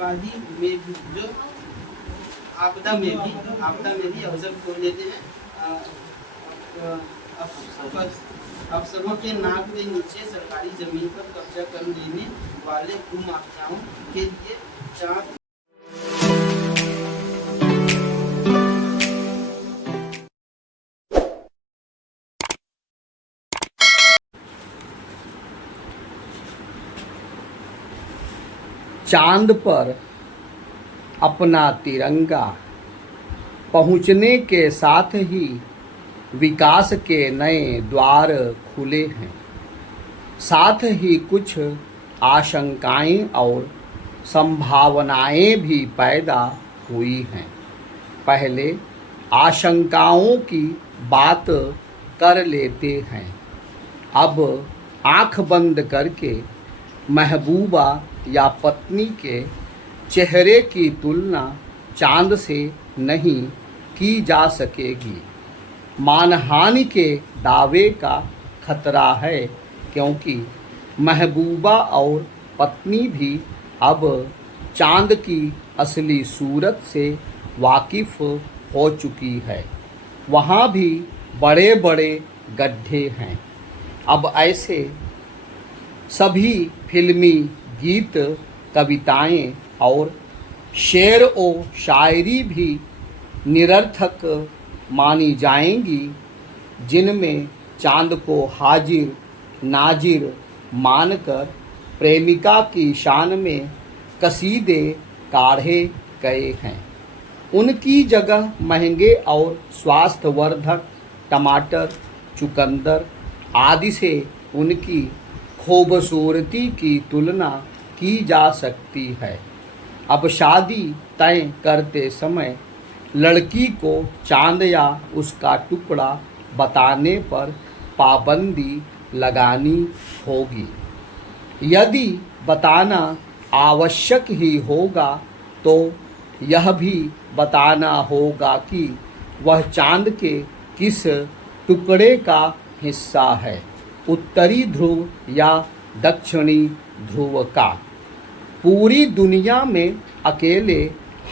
आबादी में भी जो आपदा में भी अवसर खो लेते हैं। अफसरों के नाक के नीचे सरकारी जमीन पर कब्जा कर लेने वाले भूमाफियाओं के लिए चांद चांद पर अपना तिरंगा पहुंचने के साथ ही विकास के नए द्वार खुले हैं। साथ ही कुछ आशंकाएं और संभावनाएं भी पैदा हुई हैं। पहले आशंकाओं की बात कर लेते हैं। अब आंख बंद करके महबूबा या पत्नी के चेहरे की तुलना चांद से नहीं की जा सकेगी। मानहानि के दावे का खतरा है, क्योंकि महबूबा और पत्नी भी अब चांद की असली सूरत से वाकिफ हो चुकी है। वहाँ भी बड़े बड़े गड्ढे हैं। अब ऐसे सभी फिल्मी गीत, कविताएं और शेर व शायरी भी निरर्थक मानी जाएंगी, जिनमें चांद को हाजिर नाजिर मानकर प्रेमिका की शान में कसीदे काढ़े गए हैं। उनकी जगह महंगे और स्वास्थ्यवर्धक टमाटर, चुकंदर आदि से उनकी खूबसूरती की तुलना की जा सकती है। अब शादी तय करते समय लड़की को चांद या उसका टुकड़ा बताने पर पाबंदी लगानी होगी। यदि बताना आवश्यक ही होगा तो यह भी बताना होगा कि वह चांद के किस टुकड़े का हिस्सा है, उत्तरी ध्रुव या दक्षिणी ध्रुव का। पूरी दुनिया में अकेले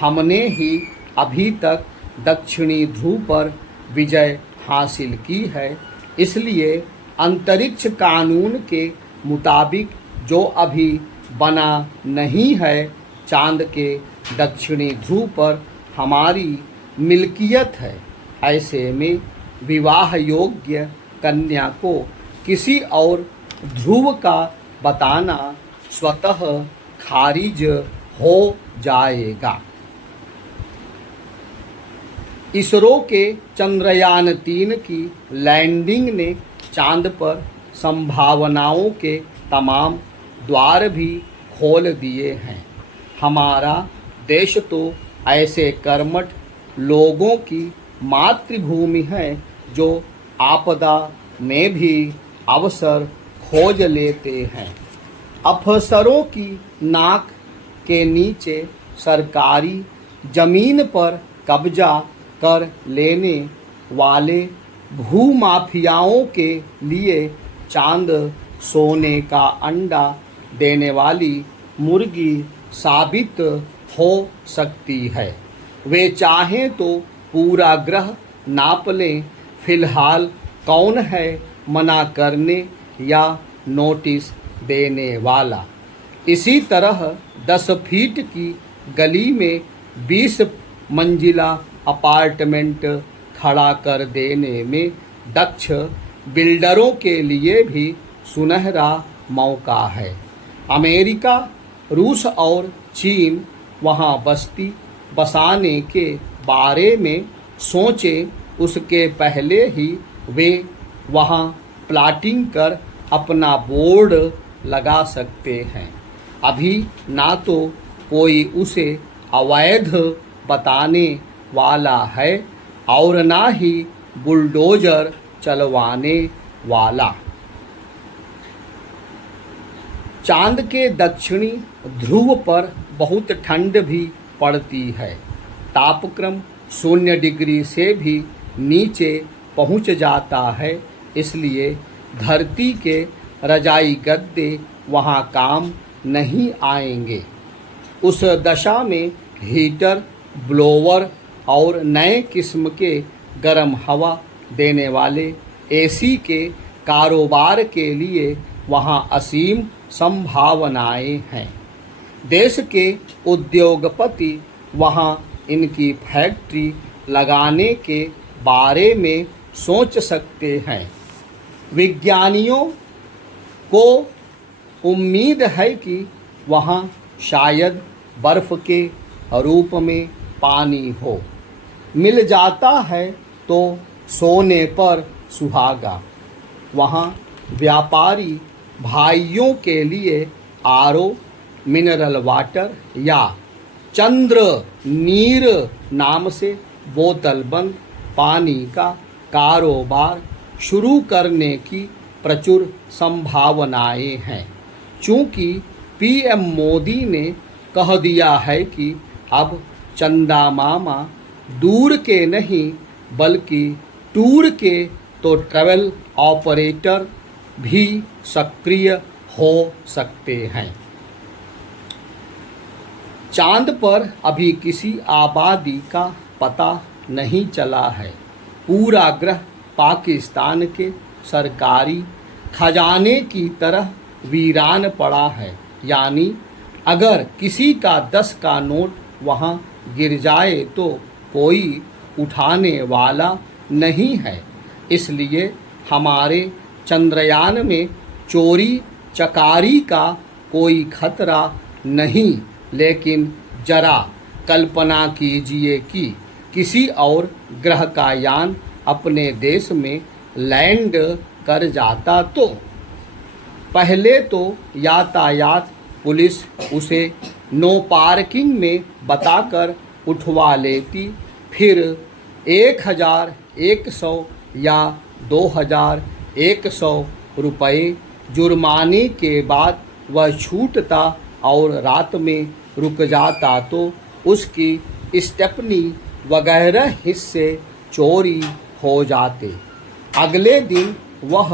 हमने ही अभी तक दक्षिणी ध्रुव पर विजय हासिल की है। इसलिए अंतरिक्ष कानून के मुताबिक जो अभी बना नहीं है, चांद के दक्षिणी ध्रुव पर हमारी मिल्कियत है। ऐसे में विवाह योग्य कन्या को किसी और ध्रुव का बताना स्वतः खारिज हो जाएगा। इसरो के चंद्रयान-3 की लैंडिंग ने चांद पर संभावनाओं के तमाम द्वार भी खोल दिए हैं। हमारा देश तो ऐसे कर्मठ लोगों की मातृभूमि है जो आपदा में भी अवसर खोज लेते हैं। अफसरों की नाक के नीचे सरकारी जमीन पर कब्जा कर लेने वाले भूमाफियाओं के लिए चांद सोने का अंडा देने वाली मुर्गी साबित हो सकती है। वे चाहें तो पूरा ग्रह नाप लें। फिलहाल कौन है मना करने या नोटिस देने वाला। इसी तरह 10 फीट की गली में 20 मंजिला अपार्टमेंट खड़ा कर देने में दक्ष बिल्डरों के लिए भी सुनहरा मौका है। अमेरिका, रूस और चीन वहां बस्ती बसाने के बारे में सोचे उसके पहले ही वे वहां प्लाटिंग कर अपना बोर्ड लगा सकते हैं। अभी ना तो कोई उसे अवैध बताने वाला है और ना ही बुलडोजर चलवाने वाला। चांद के दक्षिणी ध्रुव पर बहुत ठंड भी पड़ती है। तापक्रम 0 डिग्री से भी नीचे पहुंच जाता है। इसलिए धरती के रजाई गद्दे वहां काम नहीं आएंगे। उस दशा में हीटर, ब्लोवर और नए किस्म के गर्म हवा देने वाले एसी के कारोबार के लिए वहाँ असीम संभावनाएं हैं। देश के उद्योगपति वहाँ इनकी फैक्ट्री लगाने के बारे में सोच सकते हैं। विज्ञानियों को उम्मीद है कि वहाँ शायद बर्फ़ के रूप में पानी हो। मिल जाता है तो सोने पर सुहागा। वहाँ व्यापारी भाइयों के लिए आरओ, मिनरल वाटर या चंद्र नीर नाम से बोतलबंद पानी का कारोबार शुरू करने की प्रचुर संभावनाएं हैं। चूँकि पीएम मोदी ने कह दिया है कि अब चंदा मामा दूर के नहीं बल्कि टूर के, तो ट्रैवल ऑपरेटर भी सक्रिय हो सकते हैं। चांद पर अभी किसी आबादी का पता नहीं चला है। पूरा ग्रह पाकिस्तान के सरकारी खजाने की तरह वीरान पड़ा है। यानी अगर किसी का 10 का नोट वहाँ गिर जाए तो कोई उठाने वाला नहीं है। इसलिए हमारे चंद्रयान में चोरी चकारी का कोई खतरा नहीं। लेकिन जरा कल्पना कीजिए कि किसी और ग्रह का यान अपने देश में लैंड कर जाता तो पहले तो यातायात पुलिस उसे नो पार्किंग में बताकर उठवा लेती, फिर 1100 या 2100 रुपये जुर्माने के बाद वह छूटता और रात में रुक जाता तो उसकी स्टेपनी वगैरह हिस्से चोरी हो जाते। अगले दिन वह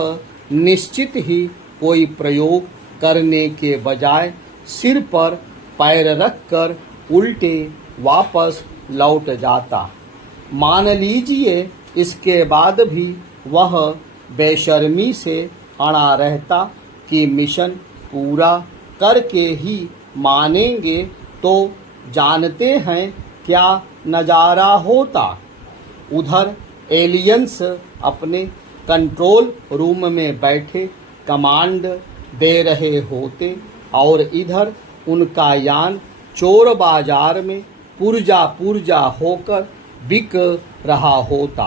निश्चित ही कोई प्रयोग करने के बजाय सिर पर पैर रखकर उल्टे वापस लौट जाता। मान लीजिए इसके बाद भी वह बेशर्मी से अड़ा रहता कि मिशन पूरा करके ही मानेंगे, तो जानते हैं क्या नज़ारा होता। उधर एलियंस अपने कंट्रोल रूम में बैठे कमांड दे रहे होते और इधर उनका यान चोर बाजार में पुर्जा पुर्जा होकर बिक रहा होता।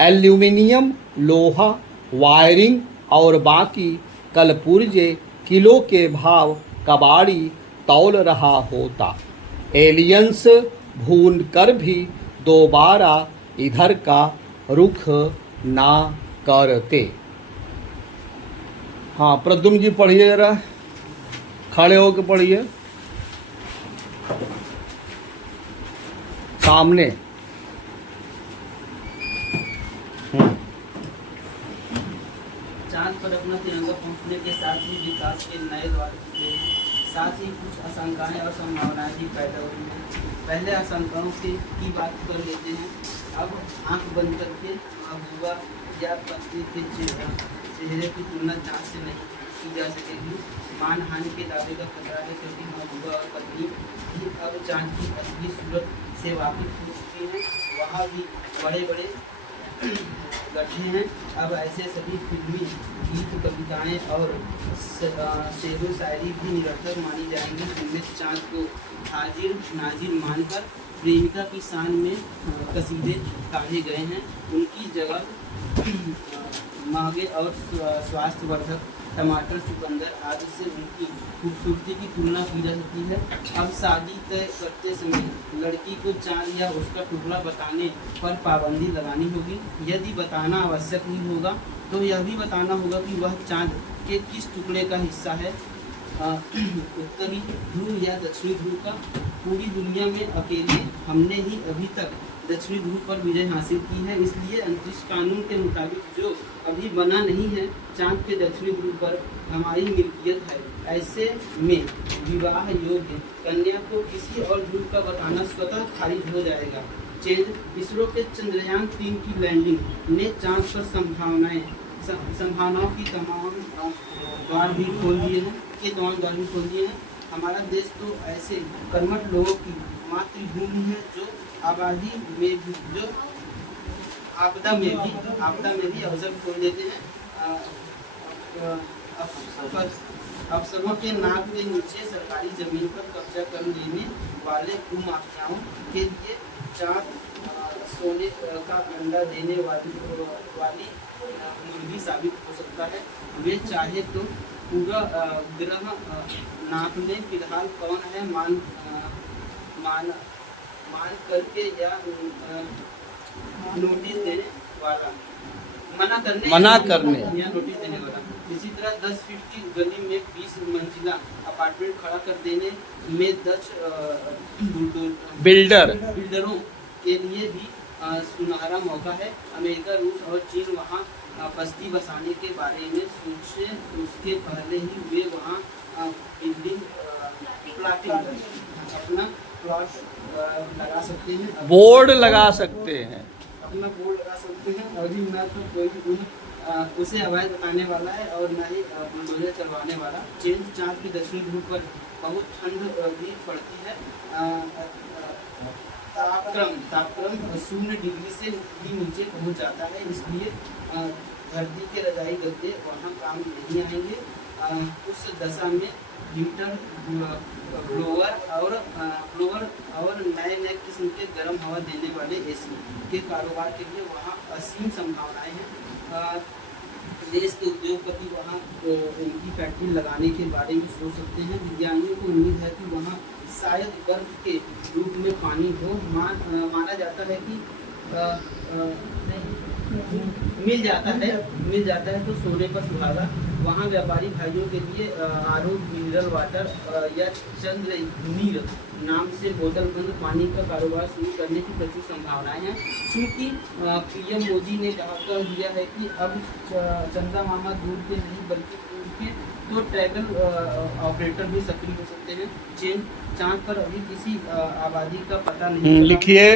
एल्यूमिनियम, लोहा, वायरिंग और बाकी कलपुर्जे किलो के भाव कबाड़ी तौल रहा होता। एलियंस भूल कर भी दोबारा इधर का रुख ना करते। हाँ, प्रद्युम्न जी पढ़िए जरा, खड़े होकर पढ़िए सामने। चांद पर अपना तिरंगा पहुंचने के साथ ही विकास के नए द्वार खुले हैं। साथ ही कुछ आशंकाएं और संभावनाएं भी पैदा हुई हैं। पहले आशंकाओं की बात कर लेते हैं। अब आंख बंद करके महबूबा या पत्नी के चेहरे की तुलना जांच से नहीं की जा सकेगी। मानहानि के दावे का खतरा है क्योंकि महबूबा और पत्नी भी अब चांद की असली सूरत से वाकिफ हो चुकी हैं। वहाँ भी बड़े बड़े गड्ढे हैं। अब ऐसे सभी फिल्मी गीत, कविताएं और शेरो शायरी भी निरर्थक मानी जाएंगी जिनमें चाँद को हाजिर नाजिर मानकर प्रेमिका की शान में कसीदे काढ़े गए हैं। उनकी जगह महंगे और स्वास्थ्यवर्धक टमाटर, चुकंदर आदि से उनकी खूबसूरती की तुलना की जा सकती है। अब शादी तय करते समय लड़की को चाँद या उसका टुकड़ा बताने पर पाबंदी लगानी होगी। यदि बताना आवश्यक नहीं होगा तो यह भी बताना होगा कि वह चाँद के किस टुकड़े का हिस्सा है, उत्तरी ध्रुव या दक्षिणी ध्रुव का। पूरी दुनिया में अकेले हमने ही अभी तक दक्षिणी ध्रुव पर विजय हासिल की है। इसलिए अंतरिक्ष कानून के मुताबिक जो अभी बना नहीं है, चांद के दक्षिणी ध्रुव पर हमारी मिल्कियत है। ऐसे में विवाह योग्य कन्या को किसी और ध्रुव का बताना स्वतः खारिज हो जाएगा। इसरो के चंद्रयान 3 की लैंडिंग ने चांद पर संभावनाओं की तमाम द्वार भी खोल दिए हैं। हमारा देश तो ऐसे कर्मठ लोगों की मातृभूमि है जो आबादी में भी जो आपदा में भी अवसर खोल देते हैं। अफसरों के नाक के नीचे सरकारी जमीन पर कब्जा कर लेने वाले भूमाफियाओं के लिए चाँद सोने का अंडा देने वाली मुर्गी साबित हो सकता है। वे चाहे तो पूरा ग्रह नाप लें। फिलहाल कौन है मान करके या नोटिस देने वाला, मना करने या नोटिस देने वाला। इसी तरह 10 फीट की गली में 20 मंजिला अपार्टमेंट खड़ा कर देने में दक्ष बिल्डरों के लिए भी सुनहरा मौका है। अमेरिका, रूस और चीन वहां बस्ती बसाने के बारे में सोचे उसके पहले ही वे वहां बिल्डिंग प्लाटिंग अपना प्लॉट लगा सकते हैं, बोर्ड लगा सकते हैं, अपना बोर्ड लगा सकते हैं। और भी ना तो कोई उसे अवैध बताने वाला है और ना ही बुलडोजर चलवाने वाला। चांद की दक्षिणी ध्रुव पर बहुत ठंड भी पड़ती है। तापक्रम 0 डिग्री से भी नीचे पहुंच जाता है। इसलिए धरती के रजाई गद्दे वहाँ काम नहीं आएंगे। उस दशा में हीटर, ब्लोअर और नए किस्म के गर्म हवा देने वाले एसी के कारोबार के लिए वहाँ असीम संभावनाएं हैं। देश के उद्योगपति वहाँ उनकी फैक्ट्री लगाने के बारे में सोच सकते हैं। विज्ञानियों को उम्मीद है कि वहाँ शायद बर्फ के रूप में पानी हो। माना जाता है कि मिल जाता है तो सोने पर सुहागा। वहाँ व्यापारी भाइयों के लिए आरओ मिनरल वाटर या चंद्रनीर नाम से बोतल बंद पानी का कारोबार शुरू करने की प्रचुर संभावनाएं हैं। चूँकि पीएम मोदी ने कहा दिया है कि अब चंदा मामा दूर के नहीं बल्कि दूर के, तो ट्रैवल ऑपरेटर भी सक्रिय हो सकते हैं। चांद पर अभी किसी आबादी का पता नहीं। लिखिए।